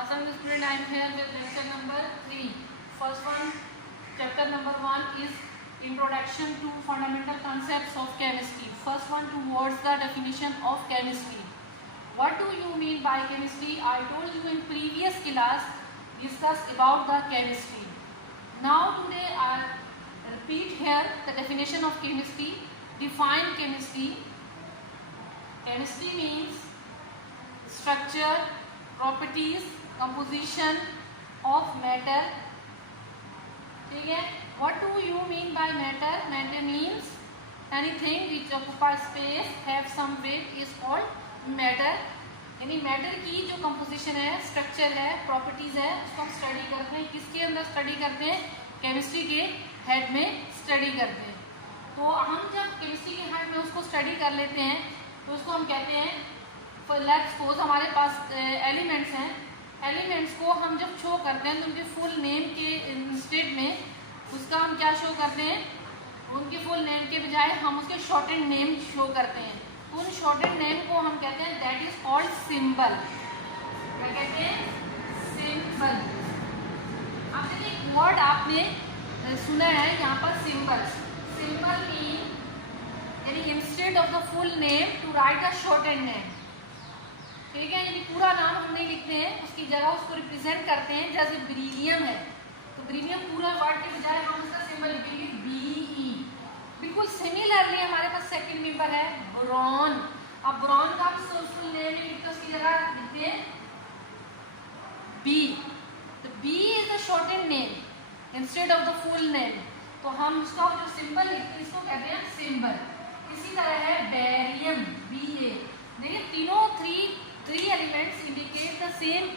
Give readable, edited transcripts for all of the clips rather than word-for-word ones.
Awesome student, I am here with lecture number 3. First one, chapter number 1 is Introduction to Fundamental Concepts of Chemistry. First one, towards the definition of chemistry. What do you mean by chemistry? I told you in previous class discussed about the chemistry. Now today I repeat here the definition of chemistry. Define chemistry. Chemistry means structure, properties, composition of matter. ठीक है? What do you mean by matter? Matter means anything which occupies space, have some weight is called matter. यानी matter की जो composition है, structure है, properties है, उसको हम स्टडी करते हैं. किसके अंदर स्टडी करते हैं? केमिस्ट्री के हेड में स्टडी करते हैं. तो हम जब केमिस्ट्री के हेड में उसको स्टडी कर लेते हैं तो उसको हम कहते हैं, लेट्स सपोज हमारे पास एलिमेंट्स हैं. एलिमेंट्स को हम जब शो करते हैं तो उनके फुल नेम के इंस्टेड में उसका हम क्या शो करते हैं? उनके फुल नेम के बजाय हम उसके शॉर्टेड नेम शो करते हैं. उन शॉर्टेड नेम को हम कहते हैं दैट इज कॉल्ड सिंबल. क्या कहते हैं? सिंबल. अब देखिए एक वर्ड आपने सुना है यहाँ पर, सिंबल. सिंबल मीन यानी instead of the full name to write a shorted name. ठीक है, यानी पूरा नाम हम नहीं लिखते हैं, उसकी जगह उसको रिप्रेजेंट करते हैं. जैसे बेरिलियम है तो बेरिलियम पूरा वर्ड के बजाय हम उसका सिंबल लिखेंगे BE. बिल्कुल सिमिलरली हमारे पास सेकंड मेंबर है बोरॉन. अब बोरॉन का फुल नेम नहीं लिखते, उसकी जगह लिखते हैं B. तो B is the shorted name instead of the full name. तो हम उसका जो सिंबल लिखते हैं इसको कहते हैं सिंबल. इसी तरह है बेरियम BA. देखिए तीनों three elements indicate the same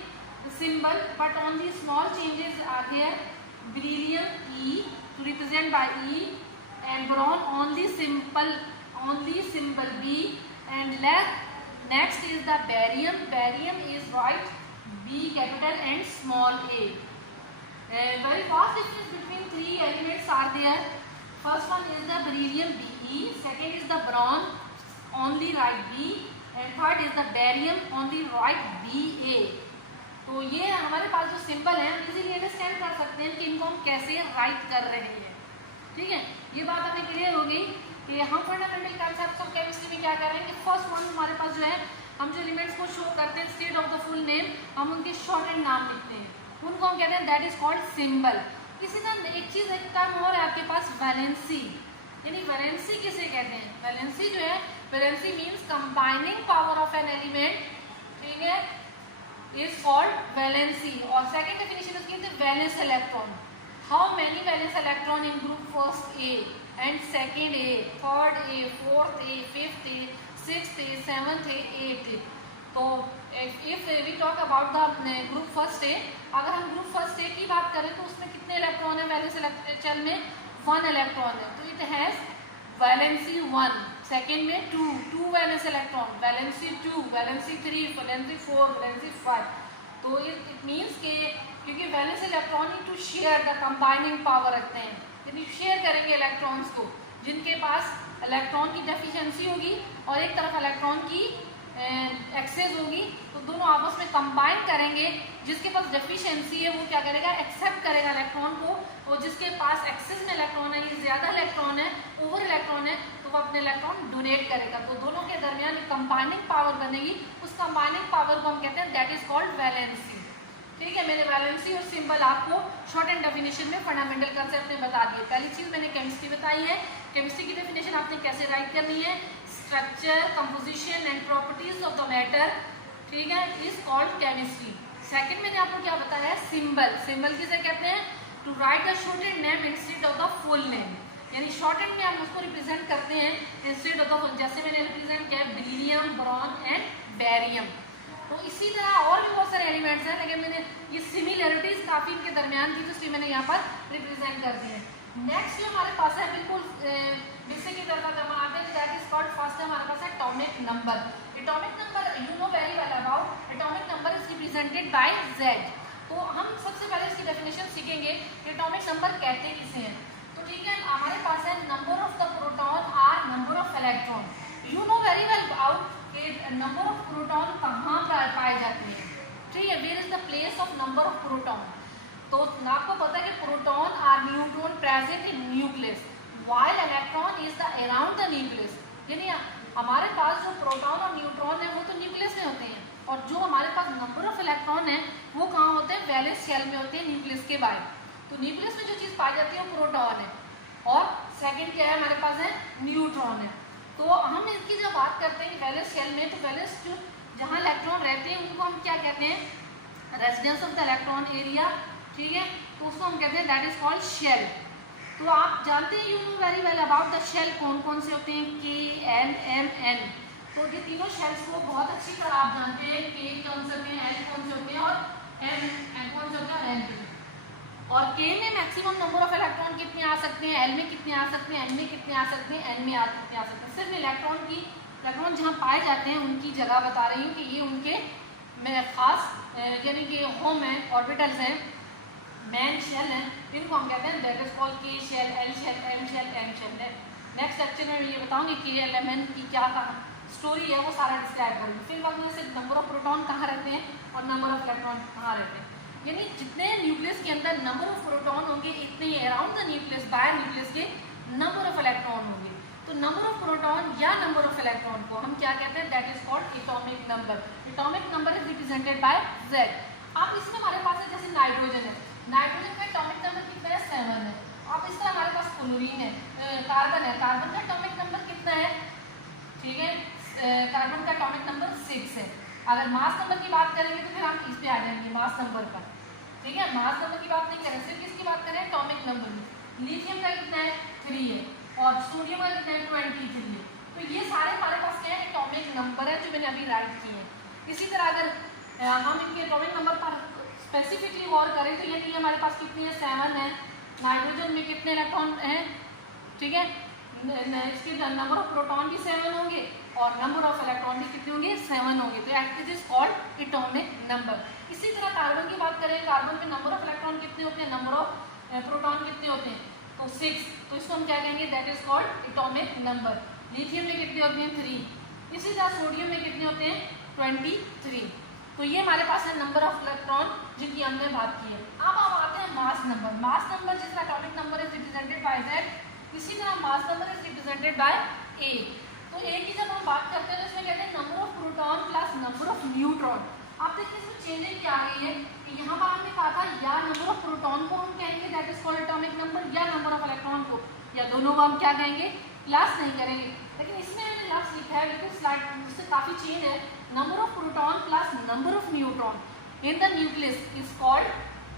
symbol but only small changes are there. Beryllium E to represent by E and boron only symbol B. And next is the barium. Barium is right B capital and small a. Very vast difference between three elements are there. First one is the beryllium Be. Second is the boron only write B. And third is the barium only write Ba. तो ये हमारे पास जो symbol है हम easily understand कर सकते हैं कि इनको हम कैसे राइट कर रहे हैं. ठीक है, ये बात हमें क्लियर हो गई कि हम फंडामेंटल कॉन्सेप्ट्स ऑफ केमिस्ट्री में क्या कर रहे हैं कि फर्स्ट वन हमारे पास जो है, हम जो एलिमेंट्स को शो करते हैं instead of the full name हम उनके शॉर्टेड नाम लिखते हैं, उनको हम कहते हैं दैट इज कॉल्ड सिंबल. इसी तरह एक चीज़ एक टर्म और है आपके पास, वैलेंसी. यानी वैलेंसी किसे कहते हैं? वैलेंसी जो है, valency means combining power of an element. ठीक है, इज कॉल्ड वैलेंसी. और सेकंड डेफिनेशन उसकी है valence electron. How many valence electron in group first A and second A, third A, fourth A, fifth A, sixth A, seventh A, eighth A. तो if we talk about the group first A, अगर हम group first ए की बात करें तो उसमें कितने electron है? वैलेंस इलेक्ट्रॉन में 1 इलेक्ट्रॉन है. तो इट हैज वैलेंसी 1. सेकेंड में 2 valence electron, valency 2, valency 3, valency 4, valency 5. तो इट मीन्स के क्योंकि valence electron to share the combining power रखते हैं, यानी शेयर करेंगे इलेक्ट्रॉन्स को. जिनके पास इलेक्ट्रॉन की डेफिशिएंसी होगी और एक तरफ इलेक्ट्रॉन की एक्सेस होगी, तो दोनों आपस में कंबाइन करेंगे. जिसके पास डेफिशिएंसी है वो क्या करेगा? एक्सेप्ट करेगा इलेक्ट्रॉन को, और जिसके पास एक्सेस में इलेक्ट्रॉन है, ये ज्यादा इलेक्ट्रॉन है, ओवर इलेक्ट्रॉन है, तो वो अपने इलेक्ट्रॉन डोनेट करेगा. तो दोनों के दरमियान कंबाइनिंग पावर बनेगी. उस कंबाइनिंग पावर को हम कहते हैं दैट इज कॉल्ड वैलेंसी. ठीक है, मैंने वैलेंसी और सिंबल आपको शॉर्ट एंड डेफिनेशन में फंडामेंटल कंसेप्ट में बता दिए. पहली चीज मैंने केमिस्ट्री बताई है. केमिस्ट्री की डेफिनेशन आपने कैसे राइट करनी है? Structure, composition and properties of the matter. ठीक है, इज कॉल्ड केमिस्ट्री. सेकंड मैंने आपको क्या बताया है? सिंबल. सिंबल किसे कहते हैं? To write the shorted name instead of the full name. यानी शॉर्टेड में हम उसको रिप्रेजेंट करते हैं इंस्टेड ऑफ द फुल. जैसे मैंने रिप्रेजेंट किया है बेरिलियम, बोरॉन एंड बेरियम. तो इसी तरह और भी बहुत सारे एलिमेंट्स हैं, लेकिन मैंने ये सिमिलरिटीज काफी इनके दरमियान थी, तो इसलिए मैंने यहाँ पर रिप्रेजेंट कर दिया. नेक्स्ट जो हमारे पास है बिल्कुल बेसिक की तरह जब आते हैं, दैट इज कॉल्ड फर्स्ट हमारे पास है atomic number. Atomic number you know very well about. Atomic number is represented by Z. तो हम सबसे पहले इसकी डेफिनेशन सीखेंगे कि एटॉमिक नंबर कहते किसे हैं. तो ठीक है, हमारे पास है number of the proton or number of electron. You know very well about कि नंबर ऑफ प्रोटॉन कहाँ पर पाए जाते हैं. ठीक है, where is the place of number of proton. तो आपको पता है कि proton or neutron present in nucleus while electron is the around the nucleus. यानी हमारे पास जो प्रोटॉन और न्यूट्रॉन है वो तो न्यूक्लियस में होते हैं, और जो हमारे पास नंबर ऑफ इलेक्ट्रॉन है वो कहाँ होते हैं, वैलेंस शेल में होते हैं, न्यूक्लियस के बाहर। तो न्यूक्लियस में जो चीज़ पाई जाती है वो प्रोटॉन है, और सेकंड क्या है हमारे पास है, न्यूट्रॉन है। तो हम इनकी जब बात करते हैं वैलेंस शेल में, तो वैलेंस जो जहाँ इलेक्ट्रॉन रहते हैं उनको हम क्या कहते हैं, residence of the electron area. ठीक है, तो उसको हम कहते हैं दैट इज कॉल्ड शेल। तो आप जानते हैं, you know very well about the shell, कौन कौन से होते हैं, के एन एम एन। तो ये तीनों शेल्स को बहुत अच्छी तरह आप जानते हैं, के कौन से होते हैं, एल कौन से होते हैं, और एम कौन से होते हैं, एन। और के में मैक्सिमम नंबर ऑफ इलेक्ट्रॉन कितने आ सकते हैं, एल में कितने आ सकते हैं, एन में कितने आ सकते हैं, एन में कितने आ सकते हैं। सिर्फ इलेक्ट्रॉन जहाँ पाए जाते हैं उनकी जगह बता रही हूँ कि ये उनके खास यानी कि होम है, ऑर्बिटल्स हैं, मैन शेल है, इनको हम कहते हैं that is called K shell, L shell, M shell, N shell है। नेक्स्ट लेक्चर में ये बताऊंगी कि एल एम एन की क्या स्टोरी है, वो सारा डिस्क्राइब करूँगी। फिर बाद में से नंबर ऑफ प्रोटॉन कहाँ रहते हैं और नंबर ऑफ इलेक्ट्रॉन कहाँ रहते हैं। यानी जितने न्यूक्लियस के अंदर नंबर ऑफ प्रोटॉन होंगे, इतने ही अराउंड द न्यूक्लियस, बाहर न्यूक्लियस के नंबर ऑफ इलेक्ट्रॉन होंगे। तो नंबर ऑफ प्रोटॉन या नंबर ऑफ इलेक्ट्रॉन को हम क्या कहते हैं, that is called atomic number. Atomic number is represented by Z। अब इसमें हमारे पास है जैसे नाइट्रोजन है, नाइट्रोजन का एटॉमिक नंबर कितना है, 7 है। अब इस तरह हमारे पास क्लोरीन है, कार्बन है, कार्बन का एटॉमिक नंबर कितना है, ठीक है, कार्बन का एटॉमिक नंबर 6 है। अगर मास नंबर की बात करेंगे तो फिर हम इस पे आ जाएंगे, मास नंबर पर। ठीक है, मास नंबर की बात नहीं करें, सिर्फ किसकी बात करें, एटॉमिक नंबर में। लिथियम का कितना है, 3 है, और सोडियम का कितना है, 23 है। तो ये सारे हमारे पास क्या है, एटॉमिक नंबर है जो मैंने अभी राइट किए हैं। इसी तरह अगर हम इनके एटॉमिक नंबर पर स्पेसिफिकली गौर करें तो ये हमारे पास कितनी है, 7 है। नाइट्रोजन में कितने इलेक्ट्रॉन हैं, ठीक है, इसके नंबर ऑफ प्रोटॉन भी 7 होंगे और नंबर ऑफ इलेक्ट्रॉन भी कितने होंगे, 7 होंगे। तो it is called atomic number. इसी तरह कार्बन की बात करें, कार्बन में नंबर ऑफ इलेक्ट्रॉन कितने होते हैं, नंबर ऑफ प्रोटॉन कितने होते हैं, तो 6। तो इसको हम क्या कहेंगे, that is called atomic number. Lithium में कितने होते हैं, 3। इसी तरह सोडियम में कितने होते हैं, 23। तो ये हमारे पास है नंबर ऑफ इलेक्ट्रॉन जिनकी हमने बात की है। अब हम आते हैं मास नंबर। मास नंबर जिस तरह atomic number is represented by Z, इसी तरह mass number is represented by A। तो A की जब हम बात करते हैं तो इसमें कहते हैं number of proton plus number of neutron. आप देखिए इसमें चेंजिंग क्या आ गई है कि यहाँ पर हमने कहा था या नंबर ऑफ प्रोटॉन को हम कहेंगे that is called atomic number, या नंबर ऑफ इलेक्ट्रॉन को, या दोनों को हम क्या कहेंगे, प्लस नहीं करेंगे। लेकिन इसमें हमने लफ्ज लिखा है, बिल्कुल स्लाइड उससे काफी चेंज है। Number of proton plus number of neutron in the nucleus is called,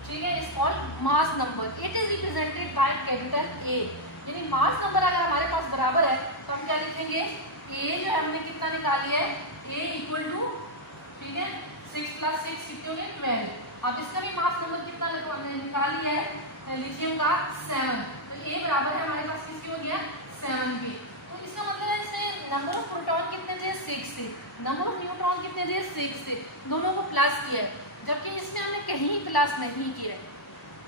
ठीक है, is called mass number. It is represented by capital A। यानी मास नंबर अगर हमारे पास बराबर है तो हम क्या लिखेंगे, A जो हमने कितना निकाली है, A इक्वल टू, ठीक है, 6 + 6 कितने हो गए, 12। अब इसका भी मास नंबर कितना निकाली है, लिथियम का 7। तो A बराबर है हमारे पास किसकी हो गया, 7 की। तो इसका मतलब है इसमें नंबर ऑफ प्रोटॉन कितने थे, 6 थे, नंबर ऑफ न्यूट्रॉन कितने थे, 6 थे, दोनों को प्लस किया है, जबकि इसमें हमने कहीं प्लस नहीं किया है।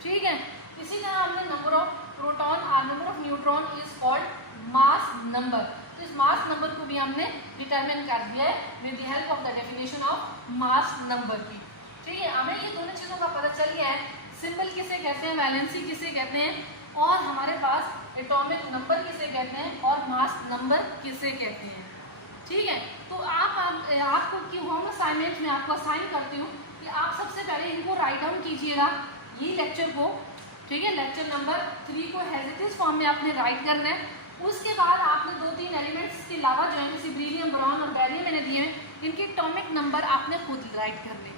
ठीक है, इसी तरह हमने नंबर ऑफ प्रोटॉन और number of neutron is called mass number. तो इस मास नंबर को भी हमने डिटरमिन कर दिया है with the help of the definition of mass number की। ठीक है, हमें ये दोनों चीज़ों का पता चल गया है, सिंबल किसे कहते हैं, वैलेंसी किसे कहते हैं, और हमारे पास एटॉमिक नंबर किसे कहते हैं और मास नंबर किसे कहते हैं। ठीक है, तो आपको की होम असाइनमेंट में आपको असाइन करती हूँ कि आप सबसे पहले इनको राइट डाउन कीजिएगा, ये लेक्चर को, ठीक है, लेक्चर नंबर 3 को हेजिटेज फॉर्म में आपने राइट करना है। उसके बाद आपने 2-3 एलिमेंट्स के अलावा जो है जैसे ब्रीलियम, बोरॉन और बैरियम मैंने दिए हैं, इनके एटॉमिक नंबर आपने खुद राइट करने।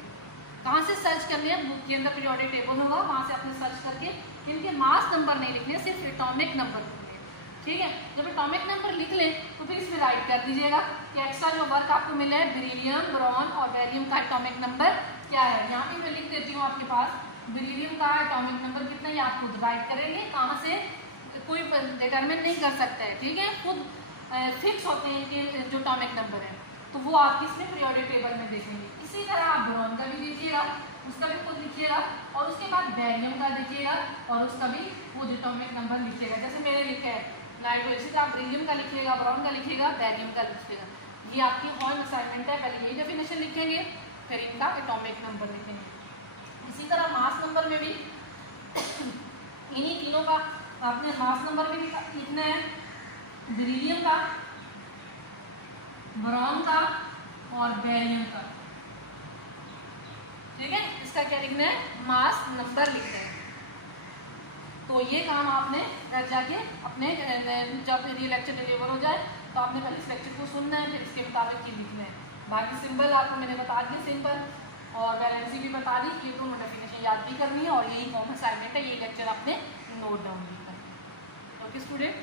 कहाँ से सर्च करने हैं, बुक के अंदर पीरियोडिक टेबल होगा, वहाँ से आपने सर्च करके इनके मास नंबर नहीं लिखने, सिर्फ एटॉमिक नंबर लिखने। ठीक है, जब एटॉमिक नंबर लिख लें तो फिर इसमें राइट कर दीजिएगा कि एक्स्ट्रा जो वर्क आपको मिला है बेरिलियम, बोरॉन और बैरियम का एटॉमिक नंबर क्या है। यहाँ पे मैं लिख देती हूँ आपके पास, बेरिलियम का एटॉमिक नंबर कितना है आप खुद राइट करेंगे, कहाँ से कोई डिटरमिन नहीं कर सकता है। ठीक है, खुद फिक्स होते हैं कि जो एटॉमिक नंबर है, तो वो आप इसमें पीरियोडिक टेबल में देखेंगे। इसी तरह आप बोरॉन का भी लिखिएगा, उसका भी खुद लिखिएगा, और उसके बाद बैरियम का लिखिएगा और उसका भी खुद एटॉमिक नंबर लिखिएगा, जैसे मैंने लिखा है नाइट्रोजन का आप बेरिलियम का लिखिएगा, बोरॉन का लिखिएगा, बैरियम का लिखिएगा। ये आपकी होम असाइनमेंट है, पहले यही डेफिनेशन लिखेंगे, फिर इनका एटॉमिक नंबर लिखेंगे। इसी तरह मास नंबर में भी इन्हीं तीनों का आपने मास नंबर भी लिखना है, बेरिलियम का, बोरॉन का और बेरियम का। ठीक है, इसका क्या लिखना है, मास नंबर लिखना है। तो ये काम आपने घर जाके अपने जब ये लेक्चर डिलीवर हो जाए तो आपने पहले इस लेक्चर को सुनना है, फिर इसके मुताबिक ये लिखना है। बाकी सिंबल आपको मैंने बता दिए, सिंबल और वैलेंसी भी बता दी, ये दोनों डेफिनेशन याद भी करनी है और यही कॉमन असाइनमेंट है, ये लेक्चर आपने नोट डाउन भी करना है। Okay student.